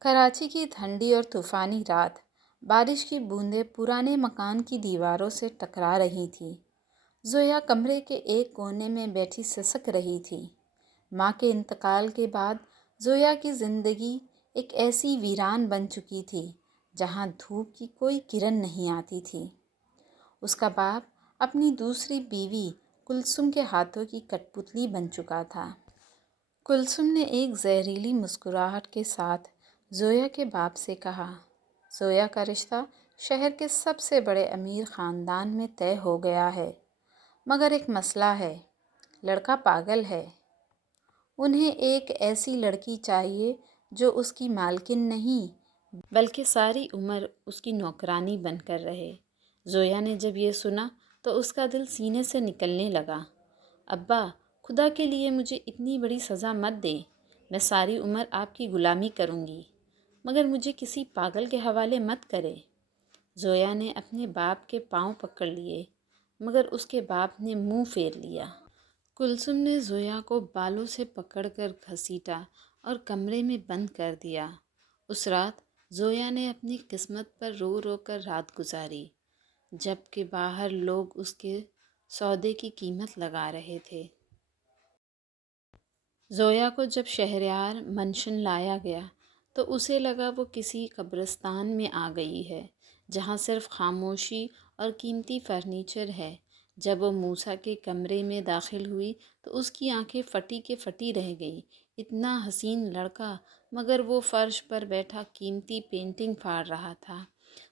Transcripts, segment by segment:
کراچی کی ٹھنڈی اور طوفانی رات، بارش کی بوندیں پرانے مکان کی دیواروں سے ٹکرا رہی تھیں۔ زویا کمرے کے ایک کونے میں بیٹھی سسک رہی تھی۔ ماں کے انتقال کے بعد زویا کی زندگی ایک ایسی ویران بن چکی تھی جہاں دھوپ کی کوئی کرن نہیں آتی تھی۔ اس کا باپ اپنی دوسری بیوی کلثوم کے ہاتھوں کی کٹ پتلی بن چکا تھا۔ کلثوم نے ایک زہریلی مسکراہٹ کے ساتھ زویا کے باپ سے کہا، زویا کا رشتہ شہر کے سب سے بڑے امیر خاندان میں طے ہو گیا ہے، مگر ایک مسئلہ ہے، لڑکا پاگل ہے۔ انہیں ایک ایسی لڑکی چاہیے جو اس کی مالکن نہیں بلکہ ساری عمر اس کی نوکرانی بن کر رہے۔ زویا نے جب یہ سنا تو اس کا دل سینے سے نکلنے لگا۔ ابا، خدا کے لیے مجھے اتنی بڑی سزا مت دے، میں ساری عمر آپ کی غلامی کروں گی، مگر مجھے کسی پاگل کے حوالے مت کرے۔ زویا نے اپنے باپ کے پاؤں پکڑ لیے، مگر اس کے باپ نے منہ پھیر لیا۔ کلثوم نے زویا کو بالوں سے پکڑ کر گھسیٹا اور کمرے میں بند کر دیا۔ اس رات زویا نے اپنی قسمت پر رو رو کر رات گزاری، جب کہ باہر لوگ اس کے سودے کی قیمت لگا رہے تھے۔ زویا کو جب شہریار منشن لایا گیا تو اسے لگا وہ کسی قبرستان میں آ گئی ہے جہاں صرف خاموشی اور قیمتی فرنیچر ہے۔ جب وہ موسیٰ کے کمرے میں داخل ہوئی تو اس کی آنکھیں پھٹی کے پھٹی رہ گئی۔ اتنا حسین لڑکا، مگر وہ فرش پر بیٹھا قیمتی پینٹنگ پھاڑ رہا تھا۔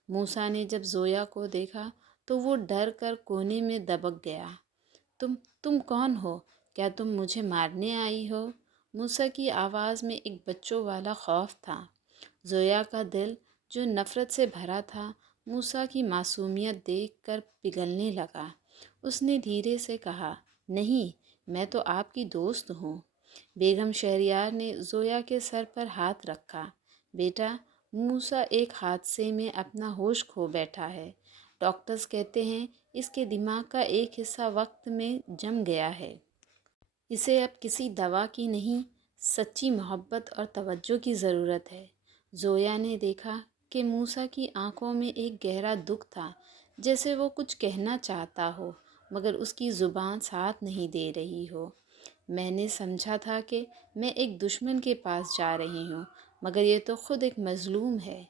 موسیٰ نے جب زویا کو دیکھا تو وہ ڈر کر کونے میں دبک گیا۔ تم کون ہو؟ کیا تم مجھے مارنے آئی ہو؟ موسیٰ کی آواز میں ایک بچوں والا خوف تھا۔ زویا کا دل جو نفرت سے بھرا تھا، موسیٰ کی معصومیت دیکھ کر پگھلنے لگا۔ اس نے دھیرے سے کہا، نہیں، میں تو آپ کی دوست ہوں۔ بیگم شہریار نے زویا کے سر پر ہاتھ رکھا۔ بیٹا، موسیٰ ایک حادثے میں اپنا ہوش کھو بیٹھا ہے۔ ڈاکٹرز کہتے ہیں اس کے دماغ کا ایک حصہ وقت میں جم گیا ہے۔ اسے اب کسی دوا کی نہیں، سچی محبت اور توجہ کی ضرورت ہے۔ زویا نے دیکھا کہ موسیٰ کی آنکھوں میں ایک گہرا دکھ تھا، جیسے وہ کچھ کہنا چاہتا ہو مگر اس کی زبان ساتھ نہیں دے رہی ہو۔ میں نے سمجھا تھا کہ میں ایک دشمن کے پاس جا رہی ہوں، مگر یہ تو خود ایک مظلوم ہے۔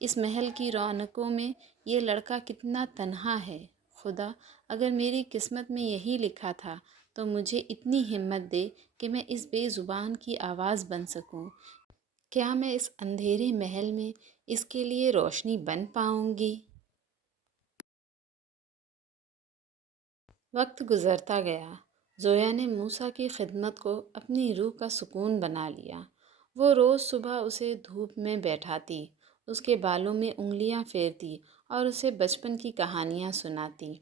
اس محل کی رونقوں میں یہ لڑکا کتنا تنہا ہے۔ خدا، اگر میری قسمت میں یہی لکھا تھا تو مجھے اتنی ہمت دے کہ میں اس بے زبان کی آواز بن سکوں۔ کیا میں اس اندھیرے محل میں اس کے لیے روشنی بن پاؤں گی؟ وقت گزرتا گیا۔ زویا نے موسیٰ کی خدمت کو اپنی روح کا سکون بنا لیا۔ وہ روز صبح اسے دھوپ میں بیٹھاتی، اس کے بالوں میں انگلیاں پھیرتی اور اسے بچپن کی کہانیاں سناتی۔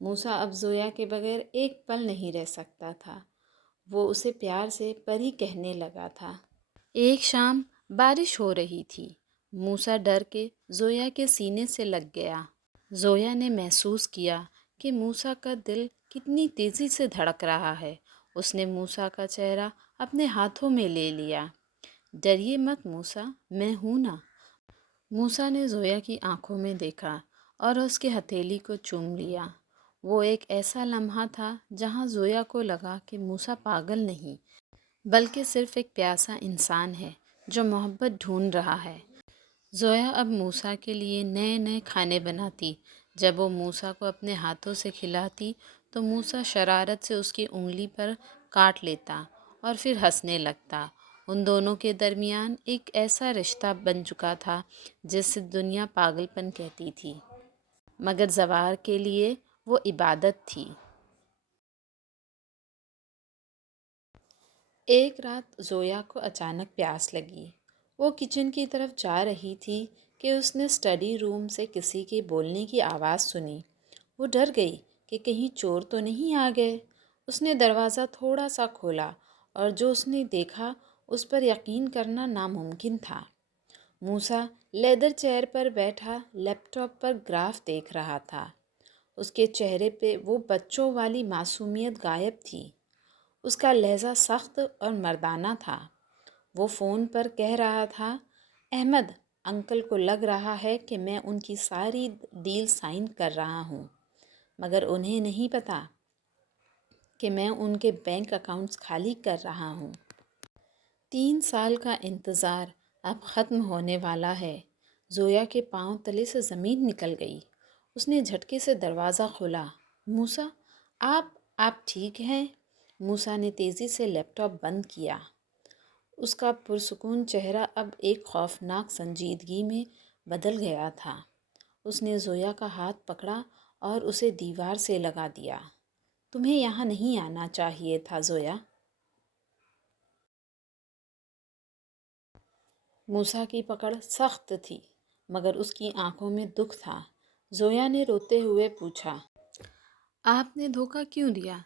موسیٰ اب زویا کے بغیر ایک پل نہیں رہ سکتا تھا۔ وہ اسے پیار سے پری کہنے لگا تھا۔ ایک شام بارش ہو رہی تھی۔ موسیٰ ڈر کے زویا کے سینے سے لگ گیا۔ زویا نے محسوس کیا کہ موسیٰ کا دل کتنی تیزی سے دھڑک رہا ہے۔ اس نے موسیٰ کا چہرہ اپنے ہاتھوں میں لے لیا۔ ڈریے مت موسیٰ، میں ہوں نا۔ موسیٰ نے زویا کی آنکھوں میں دیکھا اور اس کے ہتھیلی کو چوم لیا۔ وہ ایک ایسا لمحہ تھا جہاں زویا کو لگا کہ موسیٰ پاگل نہیں، بلکہ صرف ایک پیاسا انسان ہے جو محبت ڈھونڈ رہا ہے۔ زویا اب موسیٰ کے لیے نئے نئے کھانے بناتی۔ جب وہ موسیٰ کو اپنے ہاتھوں سے کھلاتی تو موسیٰ شرارت سے اس کی انگلی پر کاٹ لیتا اور پھر ہنسنے لگتا۔ ان دونوں کے درمیان ایک ایسا رشتہ بن چکا تھا جسے دنیا پاگل پن کہتی تھی، مگر زوار کے لیے وہ عبادت تھی۔ ایک رات زویا کو اچانک پیاس لگی۔ وہ کچن کی طرف جا رہی تھی کہ اس نے اسٹڈی روم سے کسی کے بولنے کی آواز سنی۔ وہ ڈر گئی کہ کہیں چور تو نہیں آ گئے۔ اس نے دروازہ تھوڑا سا کھولا اور جو اس نے دیکھا اس پر یقین کرنا ناممکن تھا۔ موسیٰ لیدر چیئر پر بیٹھا لیپ ٹاپ پر گراف دیکھ رہا تھا۔ اس کے چہرے پہ وہ بچوں والی معصومیت غائب تھی۔ اس کا لہجہ سخت اور مردانہ تھا۔ وہ فون پر کہہ رہا تھا، احمد، انکل کو لگ رہا ہے کہ میں ان کی ساری ڈیل سائن کر رہا ہوں، مگر انہیں نہیں پتہ کہ میں ان کے بینک اکاؤنٹس خالی کر رہا ہوں۔ 3 سال کا انتظار اب ختم ہونے والا ہے۔ زویا کے پاؤں تلے سے زمین نکل گئی۔ اس نے جھٹکے سے دروازہ کھولا۔ موسیٰ، آپ ٹھیک ہیں؟ موسیٰ نے تیزی سے لیپ ٹاپ بند کیا۔ اس کا پرسکون چہرہ اب ایک خوفناک سنجیدگی میں بدل گیا تھا۔ اس نے زویا کا ہاتھ پکڑا اور اسے دیوار سے لگا دیا۔ تمہیں یہاں نہیں آنا چاہیے تھا زویا۔ موسیٰ کی پکڑ سخت تھی، مگر اس کی آنکھوں میں دکھ تھا۔ زویا نے روتے ہوئے پوچھا، آپ نے دھوکہ کیوں دیا؟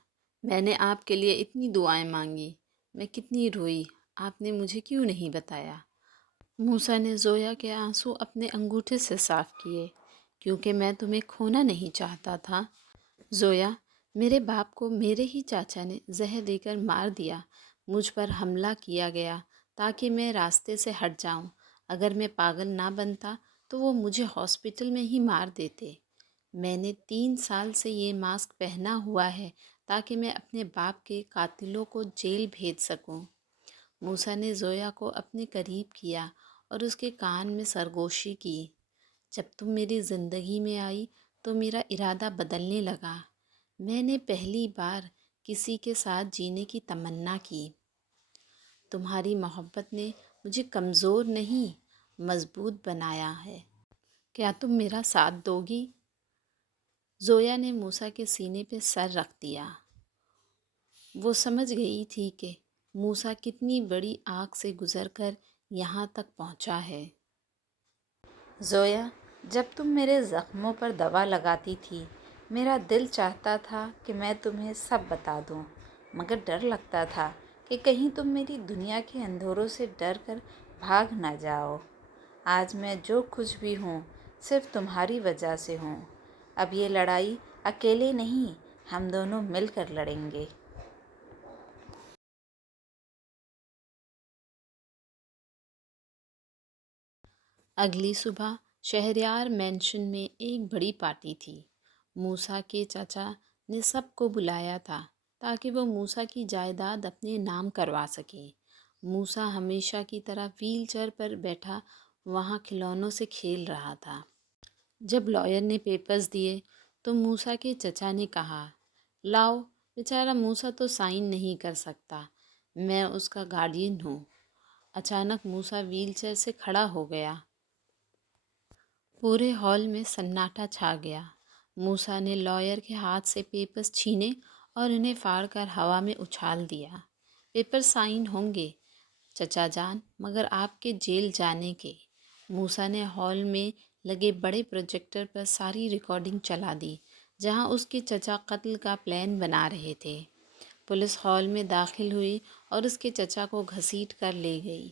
میں نے آپ کے لیے اتنی دعائیں مانگی، میں کتنی روئی، آپ نے مجھے کیوں نہیں بتایا؟ موسیٰ نے زویا کے آنسو اپنے انگوٹھے سے صاف کیے۔ کیونکہ میں تمہیں کھونا نہیں چاہتا تھا۔ زویا، میرے باپ کو میرے ہی چاچا نے زہر دے کر مار دیا۔ مجھ پر حملہ کیا گیا تاکہ میں راستے سے ہٹ جاؤں۔ اگر میں پاگل نہ بنتا تو وہ مجھے ہاسپٹل میں ہی مار دیتے۔ میں نے 3 سال سے یہ ماسک پہنا ہوا ہے تاکہ میں اپنے باپ کے قاتلوں کو جیل بھیج سکوں۔ موسیٰ نے زویا کو اپنے قریب کیا اور اس کے کان میں سرگوشی کی۔ جب تم میری زندگی میں آئی تو میرا ارادہ بدلنے لگا۔ میں نے پہلی بار کسی کے ساتھ جینے کی تمنا کی۔ تمہاری محبت نے مجھے کمزور نہیں، مضبوط بنایا ہے۔ کیا تم میرا ساتھ دو گی؟ زویا نے موسیٰ کے سینے پہ سر رکھ دیا۔ وہ سمجھ گئی تھی کہ موسیٰ کتنی بڑی آگ سے گزر کر یہاں تک پہنچا ہے۔ زویا، جب تم میرے زخموں پر دوا لگاتی تھی، میرا دل چاہتا تھا کہ میں تمہیں سب بتا دوں، مگر ڈر لگتا تھا کہ کہیں تم میری دنیا کے اندھیروں سے ڈر کر بھاگ نہ جاؤ۔ آج میں جو کچھ بھی ہوں، صرف تمہاری وجہ سے ہوں۔ اب یہ لڑائی اکیلے نہیں، ہم دونوں مل کر لڑیں گے۔ اگلی صبح شہریار مینشن میں ایک بڑی پارٹی تھی۔ موسیٰ کے چچا نے سب کو بلایا تھا تاکہ وہ موسیٰ کی جائیداد اپنے نام کروا سکے۔ موسیٰ ہمیشہ کی طرح ویل چیئر پر بیٹھا وہاں کھلونوں سے کھیل رہا تھا۔ جب لائر نے پیپرز دیے تو موسیٰ کے چچا نے کہا، لاؤ، بیچارہ موسیٰ تو سائن نہیں کر سکتا، میں اس کا گارڈین ہوں۔ اچانک موسیٰ ویل چیئر سے کھڑا ہو گیا۔ پورے ہال میں سناٹا چھا گیا۔ موسیٰ نے لائر کے ہاتھ سے پیپرز چھینے اور انہیں پھاڑ کر ہوا میں اچھال دیا۔ پیپر سائن ہوں گے چچا جان، مگر آپ کے جیل جانے کے۔ موسیٰ نے ہال میں لگے بڑے پروجیکٹر پر ساری ریکارڈنگ چلا دی جہاں اس کے چچا قتل کا پلان بنا رہے تھے۔ پولیس ہال میں داخل ہوئی اور اس کے چچا کو گھسیٹ کر لے گئی۔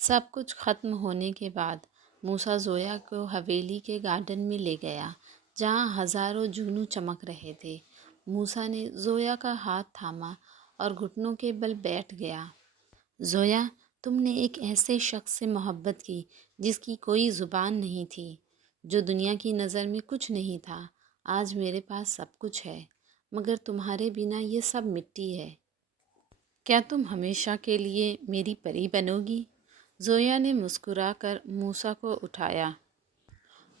سب کچھ ختم ہونے کے بعد موسیٰ زویا کو حویلی کے گارڈن میں لے گیا جہاں ہزاروں جونو چمک رہے تھے۔ موسیٰ نے زویا کا ہاتھ تھاما اور گھٹنوں کے بل بیٹھ گیا۔ زویا، تم نے ایک ایسے شخص سے محبت کی جس کی کوئی زبان نہیں تھی، جو دنیا کی نظر میں کچھ نہیں تھا۔ آج میرے پاس سب کچھ ہے، مگر تمہارے بنا یہ سب مٹی ہے۔ کیا تم ہمیشہ کے لیے میری پری بنو گی؟ زویا نے مسکرا کر موسیٰ کو اٹھایا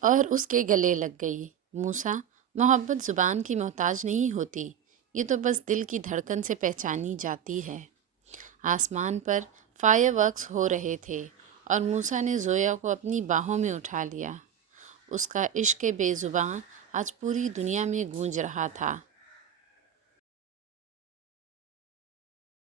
اور اس کے گلے لگ گئی۔ موسیٰ، محبت زبان کی محتاج نہیں ہوتی، یہ تو بس دل کی دھڑکن سے پہچانی جاتی ہے۔ آسمان پر فائر ورکس ہو رہے تھے اور موسیٰ نے زویا کو اپنی باہوں میں اٹھا لیا۔ اس کا عشق بے زباں آج پوری دنیا میں گونج رہا تھا۔